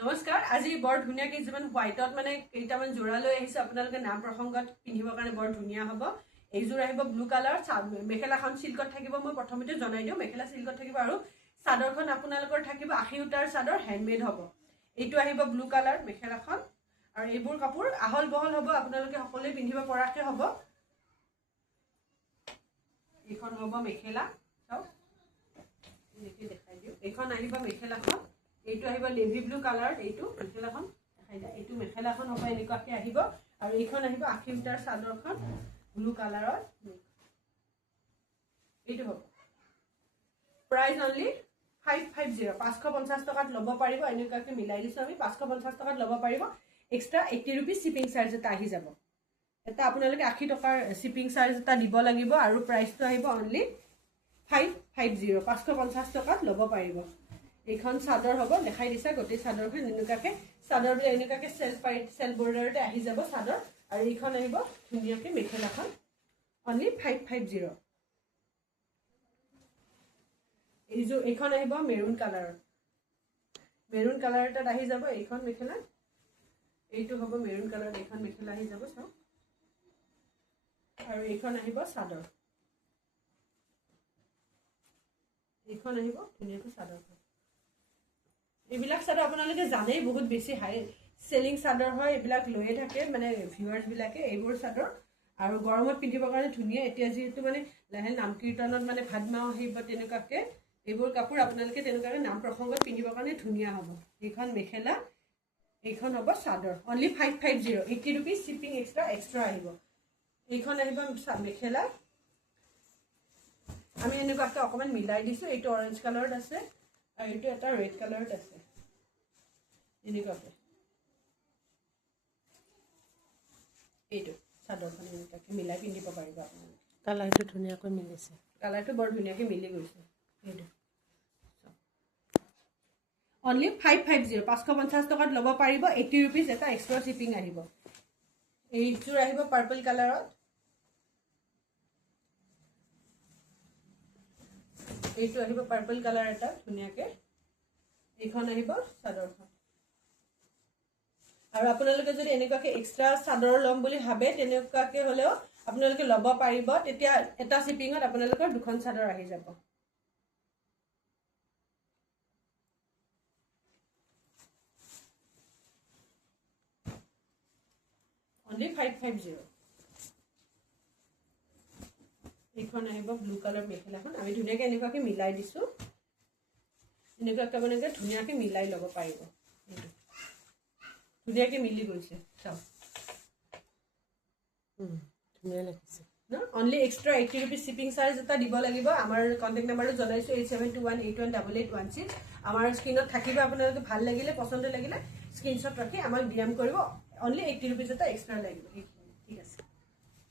নমস্কাৰ আজি বৰ ধুনীয়া কিছুমান হোৱাইটত মানে কেইটামান জোৰা লৈ আহিছে আপোনালোকে নাম প্ৰসংগত পিন্ধিবৰ কাৰণে বৰ ধুনীয়া হ'ব এইযোৰ আহিব ব্লু কালাৰ মেখেলাখন সিল্কত থাকিব মই প্ৰথমতে জনাই দিওঁ মেখেলা সিল্কত থাকিব আৰু চাদৰখন আপোনালোকৰ থাকিব আশী সূতাৰ চাদৰ হেণ্ডমেড হ'ব এইটো আহিব ব্লু কালাৰ মেখেলাখন আৰু এইবোৰ কাপোৰ আহল বহল হ'ব আপোনালোকে সকলোৱে পিন্ধিব পৰাকে হ'ব এইখন হ'ব মেখেলা চাওক এনেকৈ দেখাই দিওঁ এইখন আহিব মেখেলাখন এইটো আহিব নেভি ব্লু কালাৰ এইটো মেখেলাখন দেখাই দিয়া এইটো মেখেলাখন হ'ব এনেকুৱাকৈ আহিব আৰু এইখন আহিব আশী সূতাৰ চাদৰখন ব্লু কালাৰৰ এইটো হ'ব প্ৰাইস অনলি 550 550 টকাত ল'ব পাৰিব এনেকুৱাকৈ মিলাই দিছো আমি 550 টকাত ল'ব পাৰিব এক্সট্ৰা 80 रुपीस শিপিং চাৰ্জ এটা আহি যাব এটা আপোনালোকে 80 টকাৰ শিপিং চাৰ্জ এটা দিব লাগিব আৰু প্ৰাইসটো আহিব অনলি 550 550 টকাত ল'ব পাৰিব এইখন চাদৰ হ'ব দেখাই দিছা গোটেই চাদৰখন এনেকুৱাকৈ চাদৰবিলাক এনেকুৱাকৈ সেল বৰ্ডাৰতে আহি যাব চাদৰ আৰু এইখন আহিব ধুনীয়াকৈ মেখেলাখন অনলি 550 এইখন আহিব মেৰুন কালাৰত আহি যাব এইখন মেখেলা এইটো হ'ব মেৰুন কালাৰ এইখন মেখেলা আহি যাব চাওক আৰু এইখন আহিব চাদৰ এইখন আহিব ধুনীয়াকৈ চাদৰখন এইবিলাক চাদৰ আপোনালোকে জানেই বহুত বেছি হাই সেলিং চাদৰ হয় এইবিলাক লৈয়ে থাকে মানে ভিউৱাৰ্স বিলাকে এইবোৰ চাদৰ আৰু গৰমত পিন্ধিবৰ কাৰণে ধুনীয়া এতিয়া যেহেতু মানে লাহে নাম কীৰ্তনত মানে ভাদমাহ আহিব তেনেকুৱাকৈ এইবোৰ কাপোৰ আপোনালোকে তেনেকুৱাকৈ নাম প্ৰসংগত পিন্ধিবৰ কাৰণে ধুনীয়া হ'ব এইখন মেখেলা এইখন হ'ব চাদৰ অনলি 550 80 रुपीस শিপিং এক্সট্ৰা আহিব এইখন আহিব মেখেলা আমি এনেকুৱাকৈ অকমান মিলাই দিছো এইটো অৰেঞ্জ কালাৰত আছে আৰু এইটো এটা ৰেড কালাৰত আছে এনেকুৱাকৈ এইটো চাদৰখন এনেকুৱাকৈ মিলাই পিন্ধিব পাৰিব আপোনালোকে কালাৰটো ধুনীয়াকৈ মিলিছে কালাৰটো বৰ ধুনীয়াকৈ মিলি গৈছে এইটো অনলি 550 550 টকাত ল'ব পাৰিব 80 रुपीस এটা এক্সট্ৰা শিপিং আহিব এইযোৰ আহিব পাৰ্পল কালাৰত এইটো আহিব পাৰ্পল কালাৰ এটা ধুনীয়াকৈ এইখন আহিব চাদৰখন আৰু আপোনালোকে যদি এনেকুৱাকৈ এক্সট্ৰা চাদৰ ল'ম বুলি ভাবে তেনেকুৱাকৈ হ'লেও আপোনালোকে ল'ব পাৰিব তেতিয়া এটা শিপিঙত আপোনালোকৰ দুখন চাদৰ আহি যাব অনলি 550 এইখন আহিব ব্লু কালাৰ মেখেলাখন আমি ধুনীয়াকৈ এনেকুৱাকৈ মিলাই দিছো এনেকুৱাকৈ আপোনালোকে ধুনীয়াকৈ মিলাই ল'ব পাৰিব এইটো ধুনীয়াকৈ মিলি গৈছে চাওক ধুনীয়া লাগিছে ন only extra 80 rupees shipping charge এটা দিব লাগিব আমাৰ কন্টেক্ট নাম্বাৰটো জনাইছো 8721818816 আমাৰ স্ক্ৰিনত থাকিব আপোনালোকে ভাল লাগিলে পছন্দ লাগিলে স্ক্ৰিনশ্বট ৰাখি আমাক ডিএম কৰিব অনলি 80 रुपीस এটা এক্সট্ৰা লাগিব ঠিক আছে